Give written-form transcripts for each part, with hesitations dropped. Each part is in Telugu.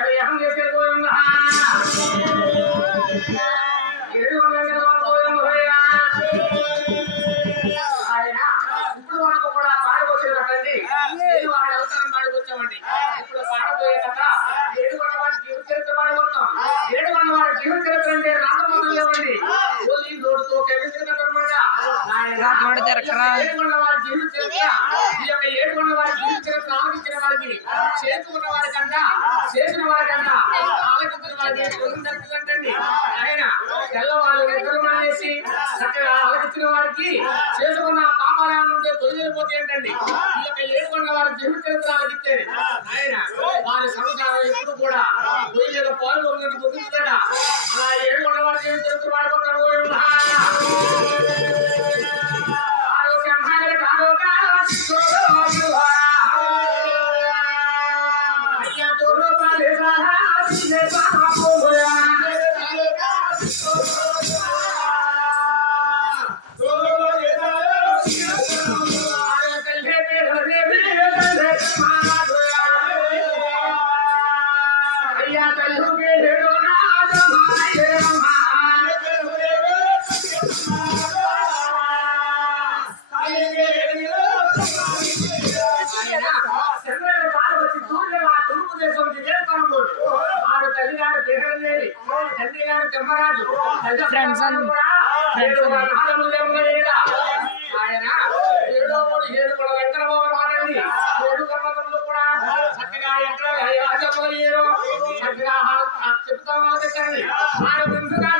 కళ్యాణం చేసే పోయిందా ఆయన ఇప్పుడు మనకు కూడా పాడుకొచ్చేటండి వాడి అవసరం పాడుకొచ్చామండి ఇప్పుడు పాడబోయేట ఏడుకొండ వాడి జీవిత చరిత్ర పాడుకుంటాం ఏడుకొండ వాడి జీవిత చరిత్ర అంటే రాకమంది లేవండి ఓన్లీ నోటుతో కెమిస్ట్రీనమాట ఏడుకొండ వాడి జీవిత చరిత్ర ఈ యొక్క ఏడుకొండ వాడి జీవిత చరిత్ర ఆలోచించిన వారికి చేసుకున్న వారికంట చేసిన వారికంట ఆలోచించిన వారికి జరుగుతుందండి ఆయన తెల్లవాళ్ళు నిద్రలు మానేసి చక్కగా ఆలోచించిన వారికి చేసుకున్న పాపాలను ఉంటే తొలగిపోతే ఏంటండి ఈ యొక్క ఏడుకొండ వారి జీవిత చరిత్ర ఆలోచిస్తే ఆయన వారి సంవత్సరాలు ఎప్పుడు కూడా పొయ్యిలో పాల్గొన్నట్టు గుర్తుందట అలా ఏడుకొండ వారి జీవిత చరిత్ర వాడిపోతారు ఫ్రెండ్స్ ఆయన 7 కూడా వెంకటబాబు వాడండి 7 కర్మలు కూడా చక్కగా ఎక్కడ చెప్పగలిగారు చక్కగా చెప్తామో చెప్పండి ఆయన ముందుగా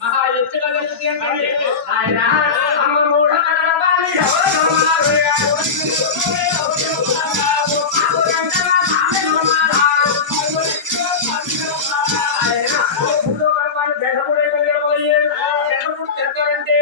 మహా ఎత్తుగా ఆయన అమ్మ మూఢ తీర్చాలంటే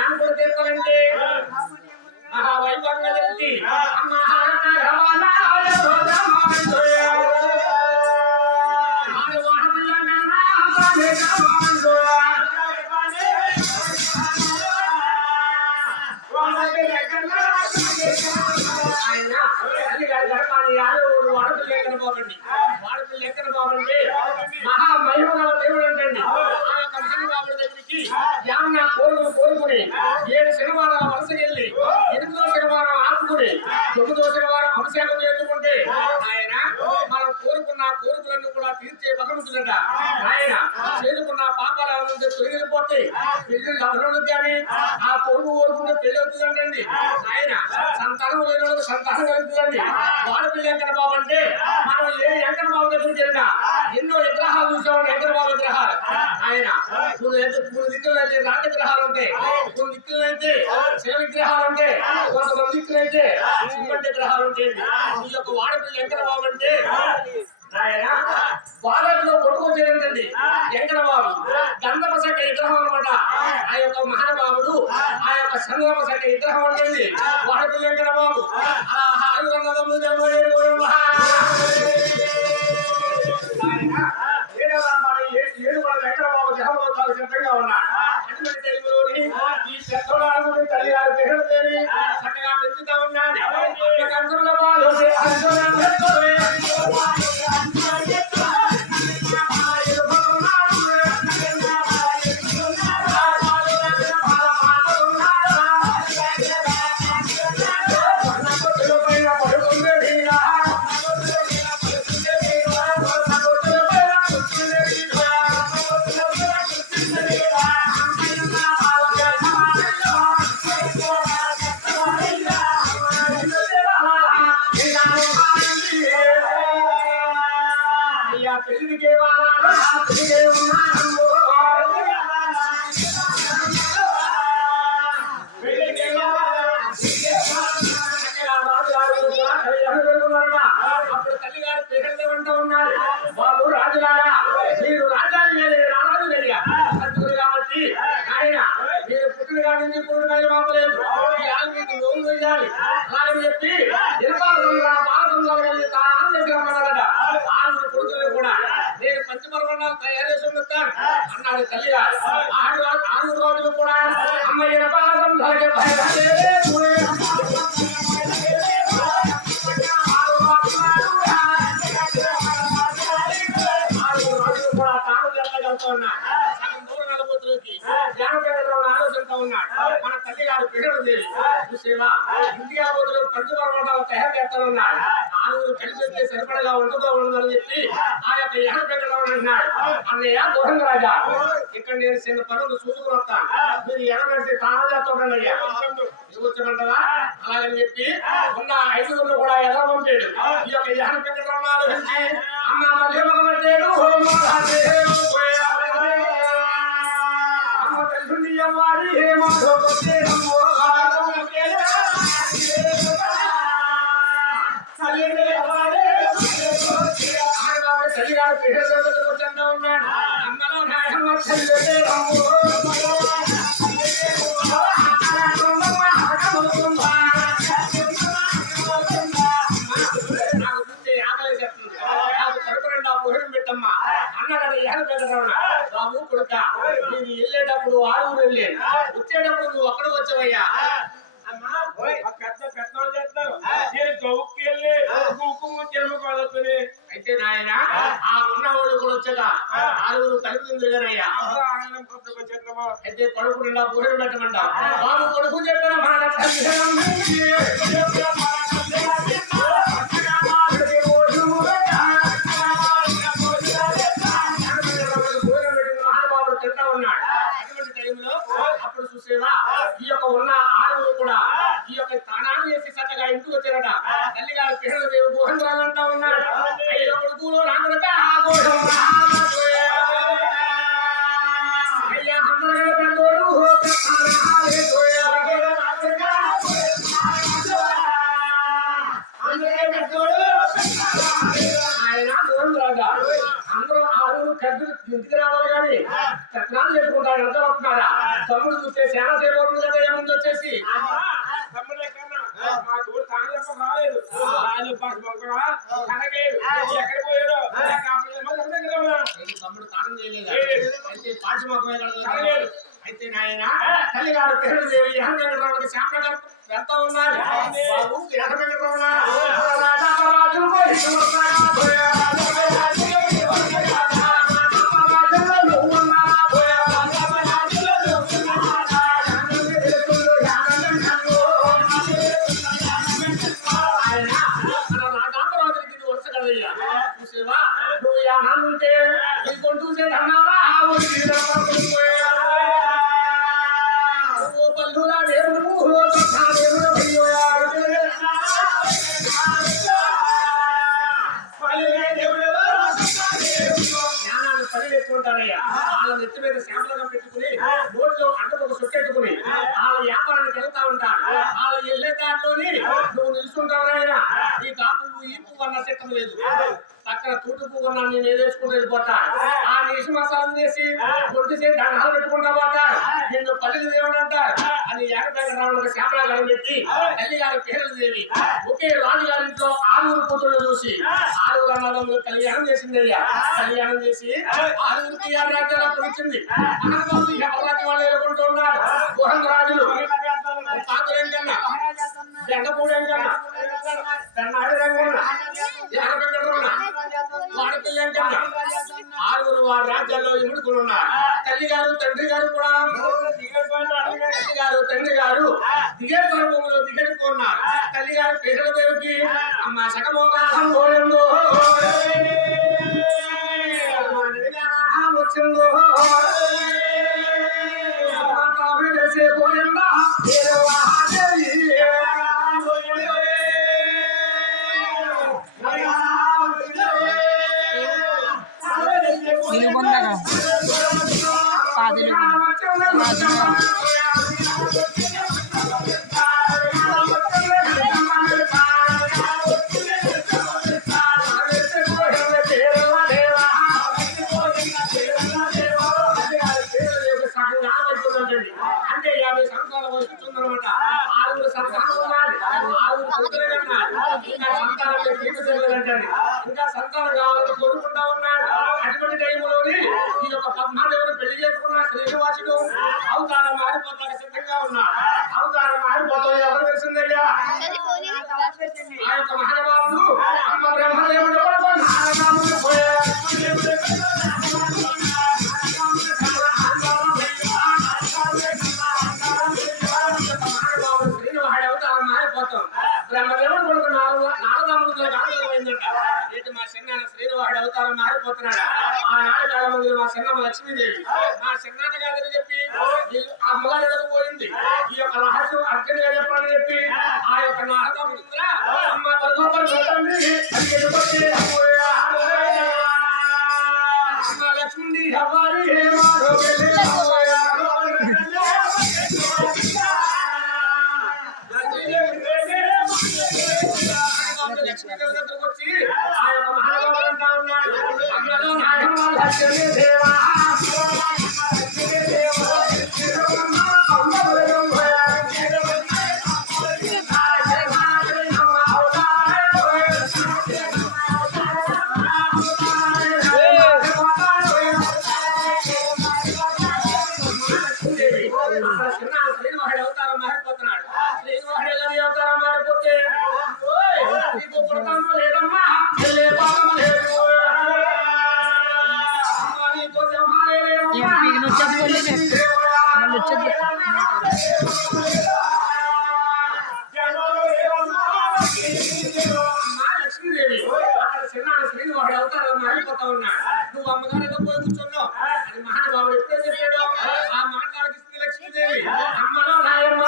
అమ్మ తీర్చాలంటే మహావైభవంగా జరిగింది అమ్మ మహామహిమ దేవుడు అంటండి ఆ యొక్క మహానుభావుడి దగ్గరికి యామన కోరుకుని 7 శనివారాల వలసకెళ్ళి 8వ శనివారం ఆపుకుని 9వ శనివారం అభిషేకం చేసుకుంటే ఆయన మనం కోరుకున్న కోరికలన్నీ కూడా తీర్చే భగవంతుడంట ఆయన చేసుకున్న పాపాల నుండి తొలగిపోతే పెళ్లి లగ్నం కానీ ఆ కొడుకు కోరుకుంటే పెళ్లి అవుతుందండి ఆయన సంతానం లేని వాళ్ళకి సంతానం కలుగుతుందండి వాడు పెళ్లి వెంకట బాబు అంటే మనం ఏ వెంకట బాబు దగ్గరికి వెళ్ళినా ఎన్నో విగ్రహాలు చూసామండి వెంకట బాబు విగ్రహాలు ఆయన కొన్ని దిక్కులు అయితే రాజ విగ్రహాలు ఉంటాయి కొన్ని దిక్కులు అయితే శివ విగ్రహాలు ఉంటాయి కొంతమంది దిక్కులు అయితే సింహ విగ్రహాలు ఉంటాయి ఈ యొక్క వాడపల్లి వెంకట బాబు అంటే ఆయన బాలకులో కొడుకొచ్చేటండి వెంకట బాబు గంధమ శక్తి విగ్రహం అనమాట ఆ యొక్క మహానుభావుడు ఆ యొక్క చంద్రమ శక్తి విగ్రహం ఉంటుంది వాడపల్లి వెంకట బాబు ఆ అయ్యా పెళ్లికే వాళ్ళ పెళ్లికే ఉన్నాను అప్పుడు తల్లి గారు పేరెంత ఉన్నారు బాబు రాజులారా మీరు రాజాలు రాజు వెళ్ళా అందుకుని కాబట్టి ఆయన మీరు పుట్టినగా నుంచి పుట్టిన మాపలేదు మీకు లోన్ వేయాలి అలాగని చెప్పి భారతంలో వెళ్ళి తాను దగ్గరన్నాడట ఆరుగురు కొడుకులు కూడా నేను పంచపర్వణాలు తయారు చేసి వస్తాను అన్నాడు తల్లి గారు ఆరుగురు రోజులు కూడా అమ్మయ్య భారతం ఆలోచనతో ఉన్నాడు మన తల్లి గారు పిల్లలు చూసేవా ఇండియా బదులు పంచపర్వణాలు తయారు చేస్తానన్నాడు ఆరుగురు కలిసి సరిపడగా ఉండదో ఉండదని చెప్పి ఆ యొక్క ఎహ పెట్టడం అంటున్నాడు అన్నయ్య గోహన్ రాజా ఇక్కడ నేను చిన్న పనులు చూసుకుని వస్తాను మీరు ఎనబెడితే తాజాతోడయ్యా వచ్చమంటావా అలాగని చెప్పి ఉన్న ఐదుగురు కూడా ఎదర పంపాడు ఈ యొక్క ఎహ పెట్టడం ఆలోచించి అన్న మళ్ళీ మొదలెట్టాడు అమ్మ తల్లి అమ్మారి హేమో తల్లిగారు పిల్లలు కూర్చుంటూ ఉన్నాడు అమ్మలో నాయమ్మ నాకు చూస్తే ఆకలి చెప్తుంది నాకు కడుపు నిండా భోజనం పెట్టమ్మా అన్నాడు ఏడు పెద్దరావున బాబు కొడుక నేను వెళ్ళేటప్పుడు ఆరుగురు వెళ్ళాను వచ్చేటప్పుడు నువ్వు అక్కడ వచ్చావయ్యా అయితే నాయన ఆ ఉన్నవాళ్ళు కూడా వచ్చాక ఆరుగురు తల్లిదండ్రులయ్యా అయితే కొడుకు నిండా భోజనం పెట్టమంట బాబు కొడుకు చెప్పాను తింటా ఉన్నాడు అటువంటి టైంలో అప్పుడు చూసేవా ఈ యొక్క ఉన్న ఆరుగురు కూడా ఈ యొక్క తానాలు చేసి చక్కగా ఇంటికి వచ్చారట తల్లి గారు పిల్లలు దేవు గోహన్ రాజంటా ఉన్నాడు ఐదో కొడుకులో రాముడక అయ్యా అందరూ పెద్దోడు ఆయన గోహన్ రాజా అందరూ ఆరుగురు పెద్దలు ఇంటికి రావాలి కానీ చక్రాలు చెప్పుకుంటాడు ఎంత వస్తున్నారా తమ్ముడు చూస్తే చాలా సేపు అవుతుంది కదా ఏముంది వచ్చేసి తమ్ముడు తానం చేయలేదు అయితే పాచి మొక్కమే అయితే నాయన తల్లి గారు పేరు దేవి వెంకటరావుకి శ్యామనగర్ వెళ్తా ఉన్నారు బాబు చూసేవా నువ్వు యానంటే ఇంకొంటూ ధర్నావా పల్లురా దేవుడు జ్ఞానాన్ని పరిగెత్తుకుంటారయ్యా వాళ్ళ నెత్తి మీద శాంపులుగా పెట్టుకుని నోట్లో అంటకు ఒక చుట్టెట్టుకుని వాళ్ళ వ్యాపారానికి వెళ్తా ఉంటారు వాళ్ళ వెళ్ళే దాంట్లోని నువ్వు నిలుచుంటావు ఈ కాపు ఈ పువ్వు అన్న సిద్ధం లేదు పక్కన తూటు పువ్వు నేను ఏదేసుకుంటూ వెళ్ళిపోతా ఆ నీసు మసాలం చేసి కొద్ది చేసి దండాలు పెట్టుకుంటా పోతా నిన్ను పల్లికి దేవుడు అంటారు అని ఏకపేట రావడానికి శ్యామలా గారు పెట్టి తల్లి గారి పేరు దేవి ఒకే రాజుగారింట్లో ఆరుగురు కూతుళ్ళు చూసి ఆరుగురు అన్నదమ్ములు కళ్యాణం చేసింది అయ్యా కళ్యాణం చేసి ఆరుగురికి రాజ్యాలు పొడిచింది ఎవరాకి వాళ్ళు ఎదుర్కొంటూ ఉన్నారు గోహన్ రాజులు కాకులు ఏంటన్నా ఎండపూడి ఏంటన్నా కన్నాడు రంగన్నా ఏకపెట్టరున్నా వాడిపిల్ల ఏంటన్నా ఆరుగురు వారి రాజ్యాల్లో ఇముడుకుని ఉన్నారు తల్లి గారు తండ్రి గారు కూడా తల్లి గారు తండ్రి గారు దిగే భూమిలో దిగడుకున్నారు తల్లి గారు పేదల దేవుకి అమ్మ సగమోగాహం పోయిందో వచ్చిందో పోయిందా అంటే 50 సంవత్సరాల వయసు ఉందన్నమాట. 6 సంతానం ఉన్నది. 6 పుత్రులు అన్నారు. ఇంకా సంతానం ఇంకా సంతానం కావాలని కోరుకుంటా ఉన్నాడు. అటువంటి టైంలోని ఈ యొక్క పద్మాదేవుని పెళ్లి చేసుకున్న శ్రీనివాసుడు అవతారం మారిపోతాక సిద్ధంగా ఉన్నాడు. అవతారం మారిపోతాం ఎవరు తెలిసిందయ్యా? ఆ యొక్క మహానుభావుడు అమ్మ బ్రహ్మదేవుడు బ్రహ్మదేవుడు కొడుకు నారదాముడు కారణమైందంట. ఏంటి మా చిన్న శ్రీనివాడు అవతారం మారిపోతున్నాడు. ఆ నాలుగు మంది మా చిన్నమ్మ లక్ష్మీదేవి మా చిన్నాన్న కాదని చెప్పి అమ్మగారు పోయింది. ఈ యొక్క రహస్యం అర్జునుగా చెప్పాలని చెప్పి ఆ యొక్క నారదాముడు అమ్మ లక్ష్మీ లక్ష్మీదేవి దగ్గరకు వచ్చి ఆ యొక్క మహానుభావుడు అంటా ఉన్నాడు. శ్రీనివాడు అవతారం మారిపోతున్నాడు. శ్రీనివాడు అవతారం మారిపోతే లేదమ్మా లక్ష్మీదేవి చిన్న శ్రీనివాడు అవతారం మారిపోతా ఉన్నాడు. నువ్వు అమ్మగారితో పోయి కూర్చున్నావు. అది మహానుభావుడు ఎప్పుడో చెప్పాడు. ఆ మాట్లాడిస్తుంది లక్ష్మీదేవి అమ్మలో నాయమ్మ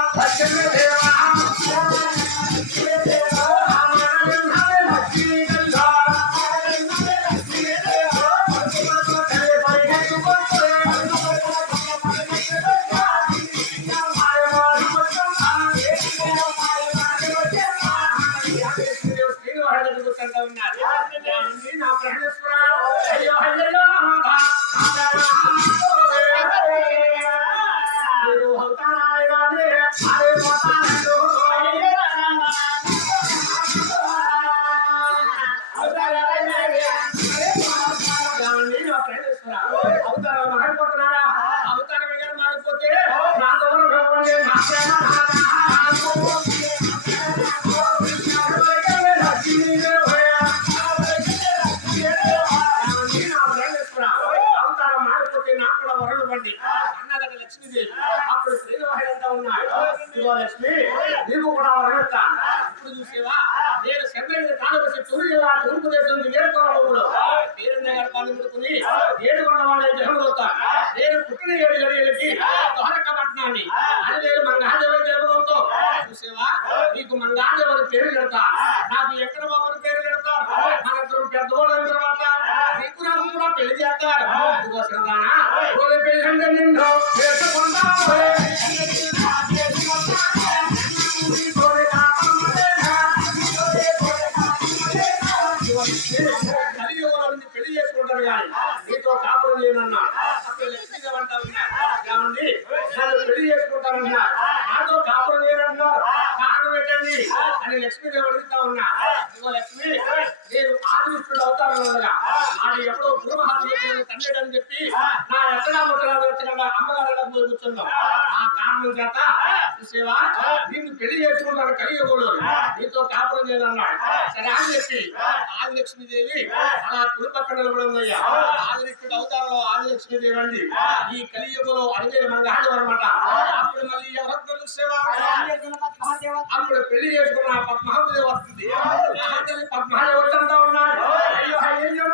నా ప్రాణేశ్వర అయ్యో అయ్యో అవతారం మారిపోతున్నారా? అవతారం ఏమైనా మారిపోతే నా అవతారం మారిపోతే నాకు కూడా వరలు పండి అన్నదట లక్ష్మీదేవి. అప్పుడు శ్రీనివాడు అంతా ఉన్నాడు. లక్ష్మి నీవు కూడా వరగొచ్చా? ఇప్పుడు చూసేవా నేను చంద్రుడిని తాళవసి తూర్యులా తూర్పు దేశం ఏడుకోవడంలో పేరుందగారు పాలు ముడుకుని ఏడుకొండ వాళ్ళ జగన్ నేను పుట్టిన 7 గడియలకి ద్వారకపట్నాన్ని అని నేను మంగాదేవి జగడంతో చూసేవా నీకు మంగాదేవి పేరు పెడతా, నాకు ఎక్కడ బాబు పేరు పెడతారు. మన పెద్దవాళ్ళ తర్వాత నీకు నాకు కూడా పెళ్లి చేస్తారు. ఇదిగోసరదానా పెళ్లి అంటే నిన్ను పెళ్లి చేసుకుంటారు కానీ నీతో కాపురం చేయనన్నా. అప్పుడు లక్ష్మీదేవి అంటా ఉన్నారు ఏమండి నన్ను పెళ్లి చేసుకుంటారన్నారు, నాతో కాపురం చేయనంటున్నారు, కారణం ఏంటండి అని లక్ష్మీదేవి అడుగుతా ఉన్నా. ఇదిగో లక్ష్మి నేను ఆదివిష్ణుడు అవుతానగా అది ఎప్పుడో గృహహారం తండ్రి అని చెప్పి నా ఎత్తడాముత్తరాలు వచ్చిన అమ్మగారు పోయి కూర్చున్నాం. ఆ కారణం చేత చూసేవా నిన్ను పెళ్లి చేసుకుంటాను కలియుగంలో నీతో కాపురం చేయనన్నాడు. సరే అని చెప్పి ఆదిలక్ష్మీదేవి అలా కుడి పక్కన నిలబడిందయ్యా. ఆదిలక్ష్ముడు అవతారంలో ఆదిలక్ష్మీదేవి అండి ఈ కలియుగంలో అడిగే మంగాడు అనమాట. అప్పుడు మళ్ళీ ఎవరు చూసేవా అప్పుడు పెళ్లి చేసుకున్న పద్మావతి వస్తుంది. పద్మావతి వచ్చంతా ఉన్నాడు. అయ్యో అయ్యో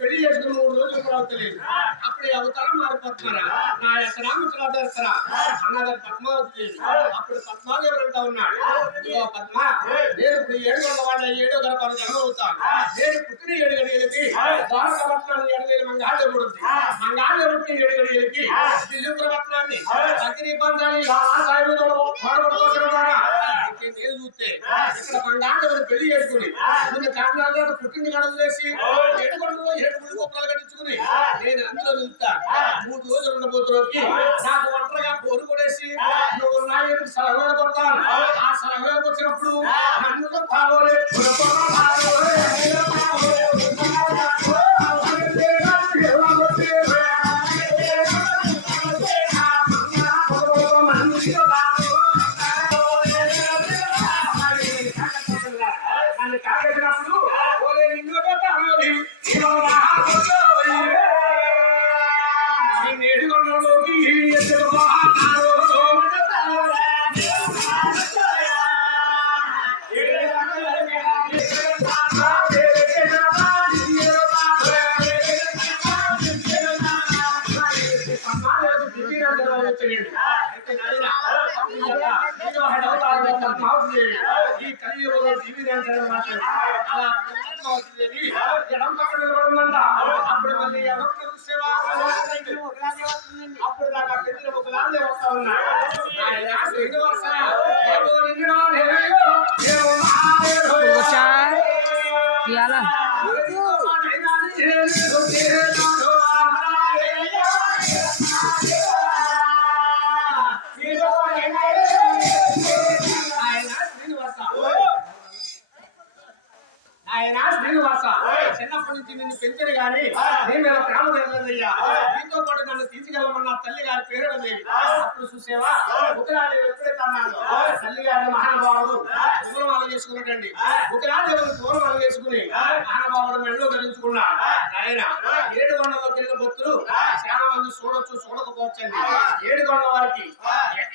పెళ్లి చేసుకుని 3 రోజులు కూడా అవుతలేదు. అప్పుడే అవతారం మారిపోతున్నారా నా యొక్క రామచంద్ర అన్నది పద్మావతి. అప్పుడు పద్మావతి ఎవరంటా ఉన్నాడు, ఇదిగో పద్మ, నేను ఇప్పుడు 7 వాళ్ళ 7 గర్భాలు జన్మ అవుతాను. నేను పుట్టిన 7 గడియలకి ద్వారకరత్నాన్ని ఎడలేని మంగాళ్ళ పుడుతుంది. మంగాళ్ళ పుట్టిన 7 గడియలకి దిల్లురత్నాన్ని అగ్ని పంచాలి నేను చూస్తే ఇక్కడ మంగాళ్ళ పెళ్లి చేసుకుని కొన్ని కారణాలు పుట్టింది గడలు చేసి 7 గొడవలు 7 గొప్పలు కట్టించుకుని నేను అందులో చూస్తా 3 రోజులు ఉండబోతులోకి నాకు ఒంటరిగా పోరు కొడేసి నువ్వు నాయకు సలహాలు కొడతాను. ఆ సలహాలకు వచ్చినప్పుడు నన్ను తాగోలే ఈ కలియుగంలో అప్పుడు మళ్ళీ అప్పుడు దాకా పెద్ద ఒకలాగే వస్తా ఉన్నాడు. చిన్నప్పటి నుంచి నిన్ను పెంచరు గాని నీ మీద ప్రేమ కలగదయ్యా. నీతో పాటు నన్ను తీసుకెళ్ళమన్న తల్లి గారి పేరు ఉండేది. అప్పుడు చూసేవా ఉగ్రాదేవి ఎప్పుడైతే అన్నాడు తల్లి గారిని మహానుభావుడు దూరమాల చేసుకున్నట్టండి. ఉగ్రాదేవిని దూరమాల చేసుకుని మహానుభావుడు మెడలో ధరించుకున్నా. ఆయన 7 కొండలోకి వెళ్ళిన భక్తులు చాలా మంది చూడొచ్చు, చూడకపోవచ్చండి. 7 కొండల వారికి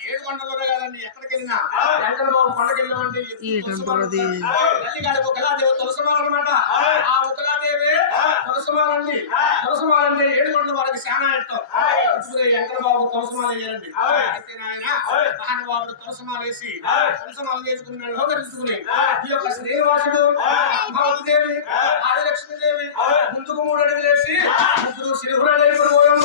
7 కొండలోనే కాదండి, ఎక్కడికి వెళ్ళినా వెంకటబాబు కొండకి వెళ్ళమంటే తల్లి గారికి ఉగ్రాదేవి తులసమాలన్నమాట. ఆ ఉగ్రాదేవి తులసమాలండి. తులసమాలంటే 7 కొండల వారికి చాలా ఇష్టం. వెంకటబాబు తులసమాల వేయాలండి. అయితే ఆయన మహానుభావుడు తులసమాల వేసి తులసమాల చేసుకుని మెడలో ధరించుకుని ఈ యొక్క శ్రీనివాసుడు దేవి ఆదిలక్ష్మీదేవి ముందుకు 3 అడుగులు వేసి ముగ్గురు సిరిహురాలు అయిపోయాం.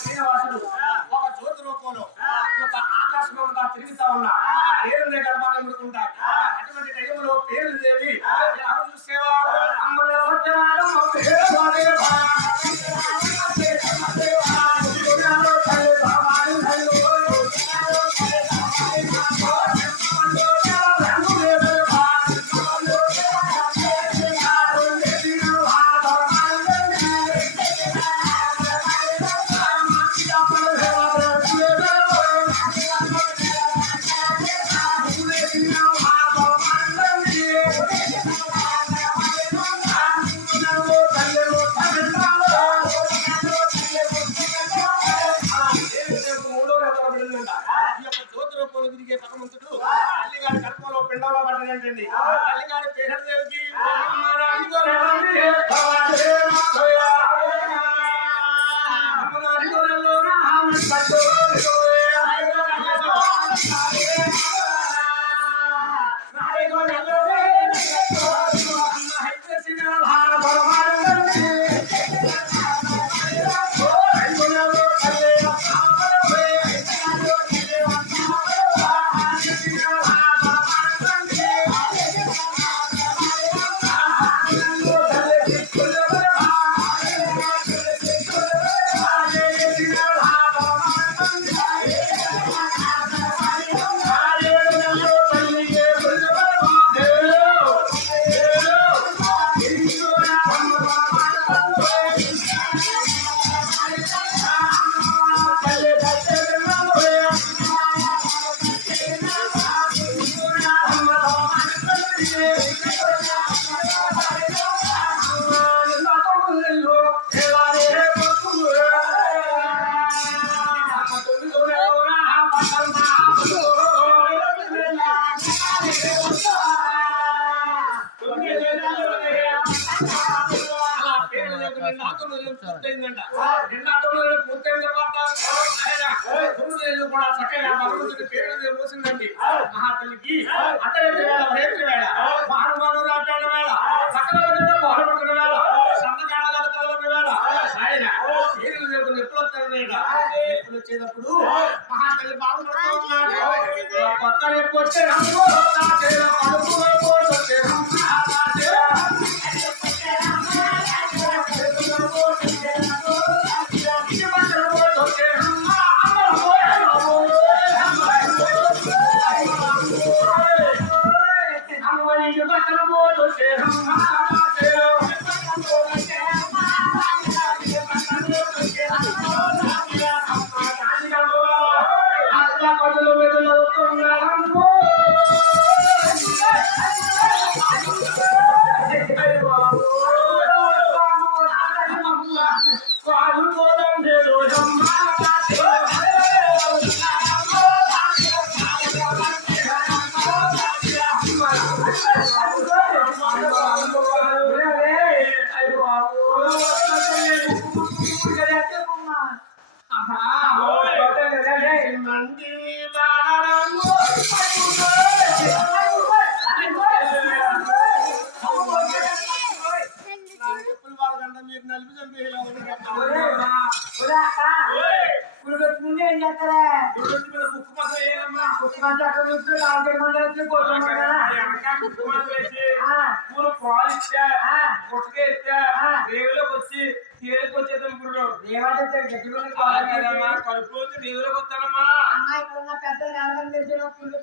శ్రీనివాసుడు ఒక జ్యోతి రూపంలో ఒక ఆకాశంగా తిరుగుతా ఉన్నా పేరునే గర్భాన్ని ముడుకుంటారు. అటువంటి టైంలో పేరు దేవి సేవ తల్లిగారి కల్పంలో పిండంలో పడ్డాడంటండి. తల్లిగారి పేరుదేవికి భగవంతుడి పేరు మోసిందండి మహాతల్లికి అతరేత్రి వేళ వరేత్రి వేళ మానవ రాటాడ వేళ సకల పాల్పడుతున్న వేళ సంతకాల తలవన్న వేళ ఆయన పేరు దేవుడు ఎప్పుడు వస్తారనేట ఎప్పుడు వచ్చేటప్పుడు మహాతల్లి బాధపడుతూ ఉన్నాడు కొత్త రేపు వచ్చే వచ్చి తేలికొచ్చేద్దాం ఇప్పుడు కడుపు దేవులోకి వస్తానమ్మా అమ్మాయి పెద్ద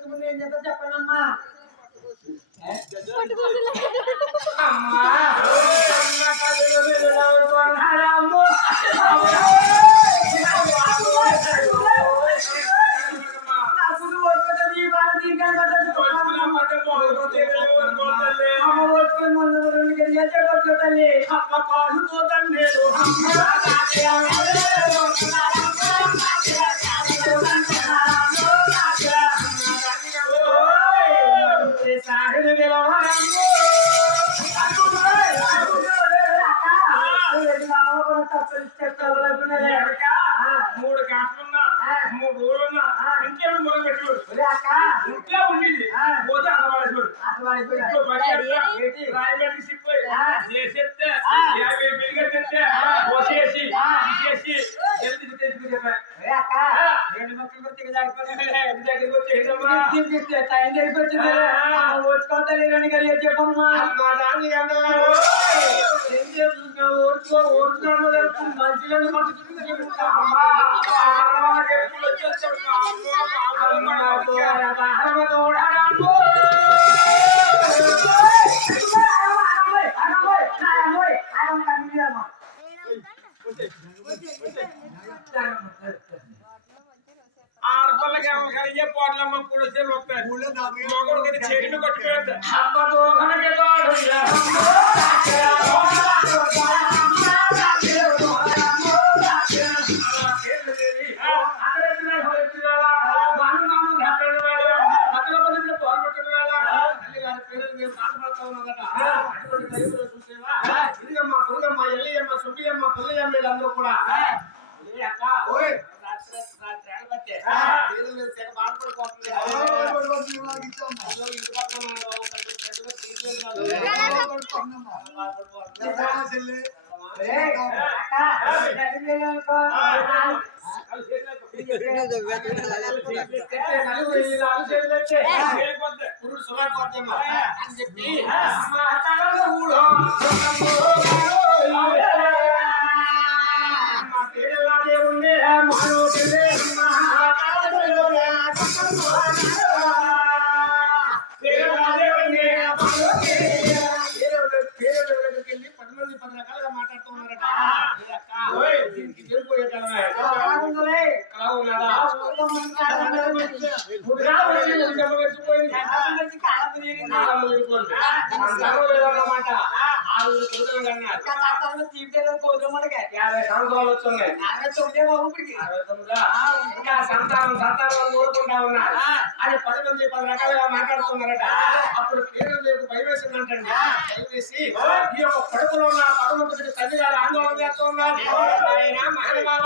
ముందు ఏం చేస్తా చెప్పండమ్మా తల్లి అమ్మ కాలుతో తండ్రి మూడు గంటలున్నా 3 రోజులున్నా ఇంకేమి మొదలు పెట్టాడు ఇంట్లో ఉండేది పోతే రాయబడి సిప్పోయి చేసేస్తే 50 పెరిగేస్తే పోసేసి తీసేసి చెప్పమ్మా మంచిగా ఆడపిల్లకి కలిగే పోట్లమ్మ కూడా మొగడికి చెడులు కొట్టుకోవద్దు అమ్మ దోహనకి ఇదిగమ్మా పురుగమ్మ ఎల్లియమ్మ సుబ్బియమ్మ పుల్లయ్యమ్మ వీళ్ళందరూ కూడా పురుడు సుమారిపోతాయమ్మ అని చెప్పి ఉండే మాట్లాడుతూ ఉన్నారట సంతానం కోరుకుంటా ఉన్నారు అని 10 మంది 10 రకాలుగా మాట్లాడుతున్నారట. అప్పుడు పేరు భయం వేసిందంటండి. భయం వేసి ఈ యొక్క కడుపులో ఉన్న పరమపుత్రుడి తల్లి గారు ఆందోళన చేస్తూ ఉన్నారు. ఆయన మహానుభావ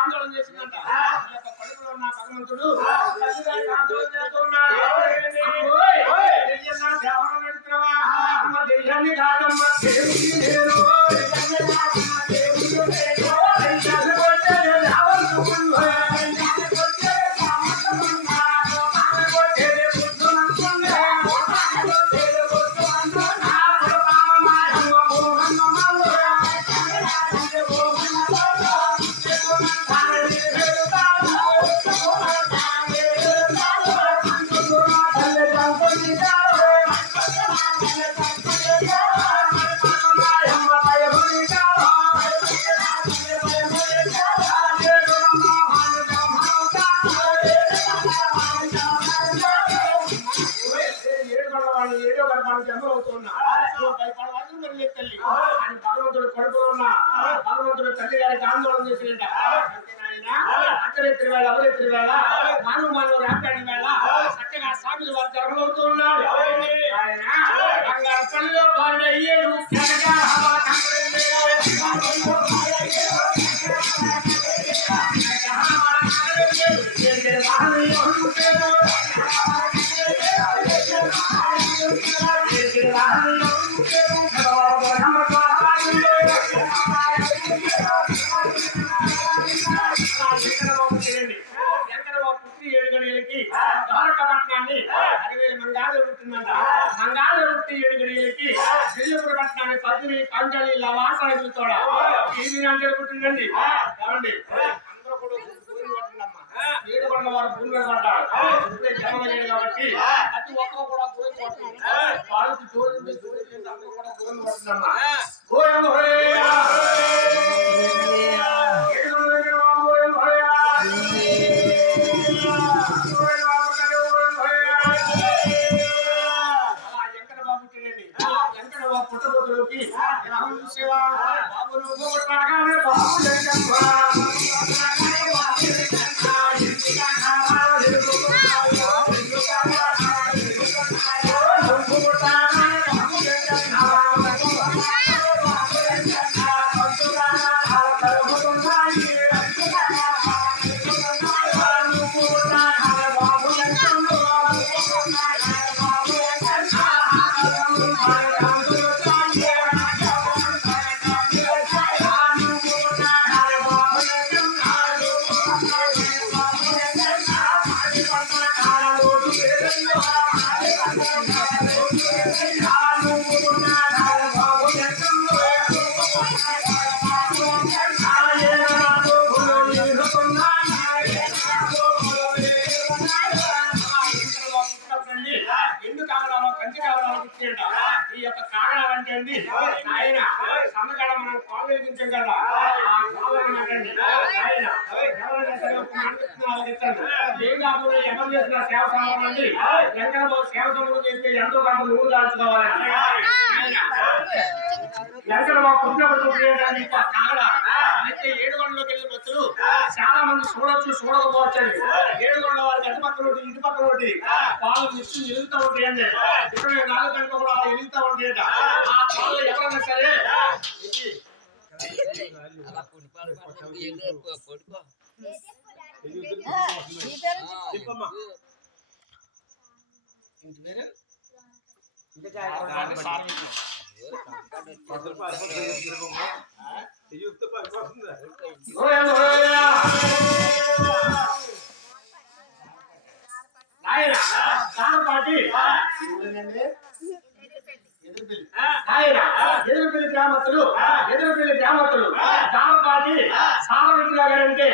ఆందోళన చేసిందంట కడుపులో ఉన్న భగవంతుడు తల్లిగారికి ఆందోళన చేస్తున్నాడు. దెయ్యాన్ని కాదమ్మా దేవుడికి నేను భగవంతుడు తల్లి గారికి ఆందోళన చేసిండ అర్ధరాత్రి వేళ అవరాత్రి వేళ మానవ రాత్రి వేళ చక్కగా సాగులు వారు జరగబోతూ ఉన్నాడు. ఆయన బంగారు పనిలో బాగా అయ్యేడు మంగాళ వృత్తి 7 గడియలకి ఢిల్లీపుర పట్టణాన్ని పద్మిని కాంచాలి లవాసాయులతోడ ఇది అంటే పుట్టిందండి. ఏమండి అందరూ కూడా భూమి పట్టిందమ్మా 7 కొండల వారు భూమి మీద పడ్డారు. ఇప్పుడే జన్మ లేదు కాబట్టి ప్రతి ఒక్కరు కూడా భూమి పడుతుంది. వాళ్ళకి జోడించి అందరూ కూడా భూమి పడుతుందమ్మా. భూయం హోయా పుట్టబోతులోకి బాబులు ఈ యొక్క కారణాలంటే అండి ఆయన సమకాలం మనం కాలు వెలిగించాం కదా ఆ కావాలంటే ఆయన ఏం కాకుండా ఎవరు చేసిన సేవ సమానండి వెంకటబాబు సేవ సమానం చేస్తే ఎంతో కొంత నువ్వు దాల్చుకోవాలని వెంకటబాబు పుట్టినప్పుడు కాగడ అయితే 7 గంటలోకి వెళ్ళిన బస్సులు చాలా మంది చూడొచ్చు చూడకపోవచ్చండి 7 గంటల వారికి అటు పక్కన ఒకటి ఇటు పక్కన ఒకటి పాలు మిక్సి ఎలుగుతూ ఉంటాయండి 24 గంటలు కూడా ఎలుగుతూ ఉంటాయట ఆ పాలు ఎవరన్నా సరే ఎదురుపల్లి గ్రామస్తులు దామపాటి సామర్థ్యులు గారంటే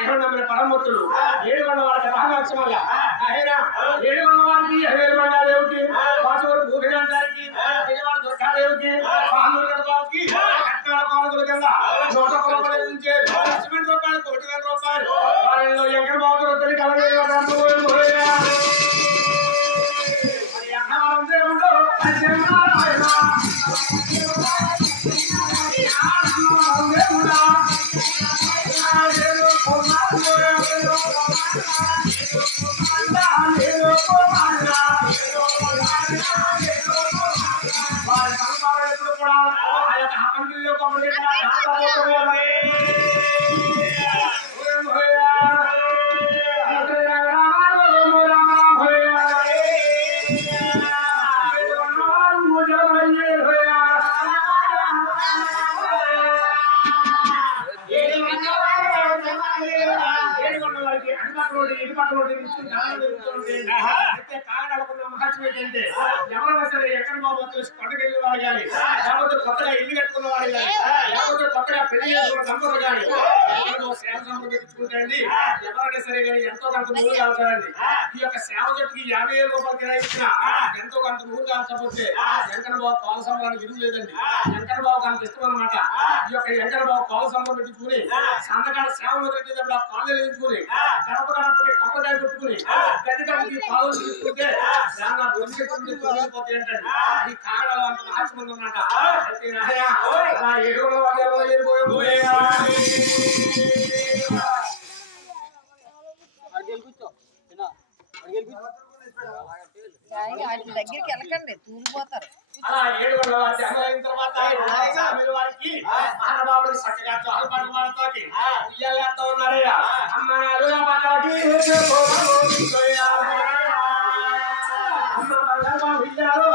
ఇక్కడ నమ్మిన పరమూర్తులు 7 గంటల వారికి మహాలక్ష్యం వల్ల ఆయన 7 గంటల వారికి హేరమంగాదేవికి వాసువారి భూమిగారికి విజయవాడ దుర్గాదేవికి పాండురంగారికి కట్నాల పాలకుల కింద 100 రూపాయలు నుంచి సిమెంట్ రూపాయలు 1,000 రూపాయలు వారిలో ఎక్కడ బాగుందో తెలియక ఎవరైనా సరే ఎక్కడ బాబు పండుగ వారు కానీ లేకపోతే కొత్తగా ఇల్లు కట్టుకున్న వారు కానీ లేకపోతే కొత్తగా పెళ్లి చేసుకున్న దంపతులు కానీ సేవ సమర్పించుకుంటారండి. ఎవరైనా సరే కానీ ఎంతో కొంత ముందు కాల్చారండి. ఈ యొక్క సేవ జట్టుకి 50,000 రూపాయలు కిరాయించిన ఎంతో కొంత ముందు కాల్చకపోతే వెంకట బాబు కోల సంబరానికి ఇరుగు లేదండి. వెంకట బాబు అంత ఇష్టం అనమాట. ఈ యొక్క వెంకట బాబు కోల సంబరం పెట్టుకుని సందకాల సేవ మొదలెట్టేటప్పుడు ఆ కాళ్ళు వేయించుకుని గడప గడపకి కొబ్బరికాయ పెట్టుకుని గది గడికి కాళ్ళు తీసుకుంటే దాన్ని దొరికి తొలగిపోతాయి అంటే ఈ కాగడాలు అంత మార్చి మంది ఉన్నట. అయితే ఎడుగుల వాళ్ళు వెళ్ళిపోయే దగ్గరికి వెళ్ళకండి, తూలిపోతారు. అలా 7 అయిన తర్వాత మీరు వారికి మహానుభావుడికి చక్కగా జోహర్ పాటలు పాడుతాకి ఉయ్యాలేస్తా ఉన్నారయ్యా. అమ్మ నాలుగా పక్కకి అమ్మ బంగారు ఉయ్యాలు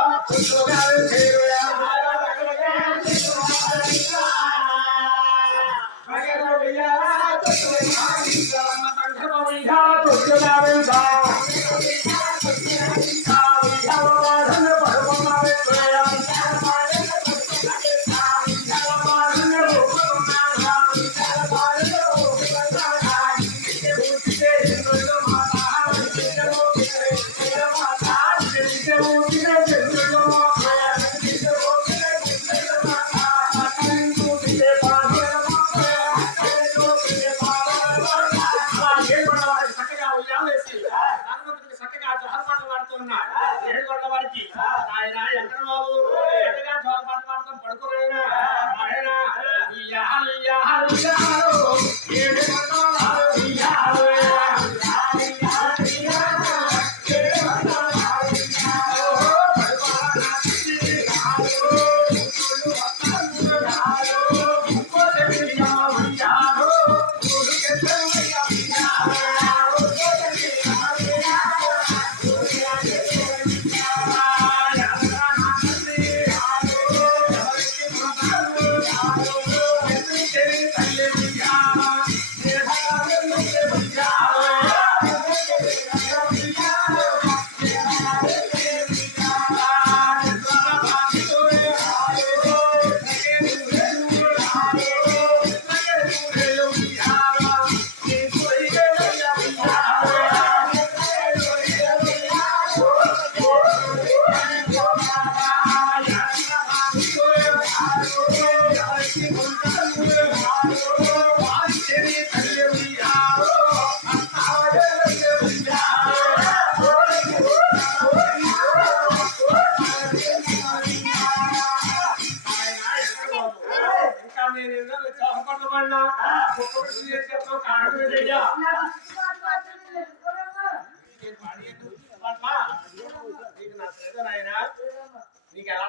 నీకు ఎలా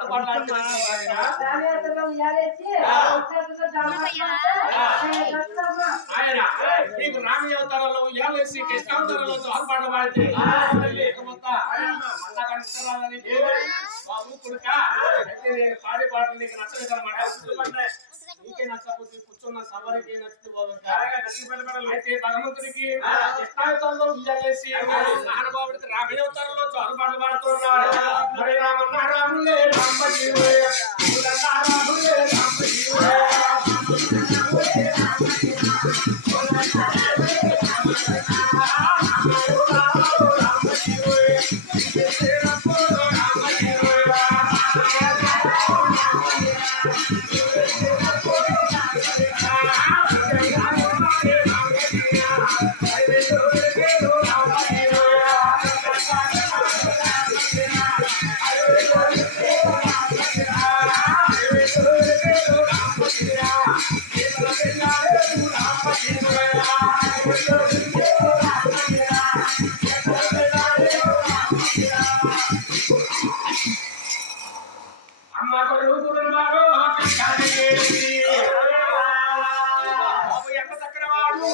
ఆయన నీకు రామి అవతారంలో ఉయ్యాలేసి కృష్ణావతారంలో జోహర్పాటలు పాడితే బాబు కొడుక అయితే నేను పాడే పాటలు నీకు నచ్చలేదు అనమాట. నీకే నచ్చకపోతే కూర్చున్న సవారికి నచ్చితే అయితే భగవంతుడికి కృష్ణావతారంలో ఉయ్యాలేసి మహానుభావుడికి రామి అవతారంలో జోహర్పాటలు పాడుతున్నాడు. మరి రామన్న రాములే రామజీవే రాములే రామజీవే అమ్మ కొడుకులు బాబు బాబు ఎంత చక్రవాడు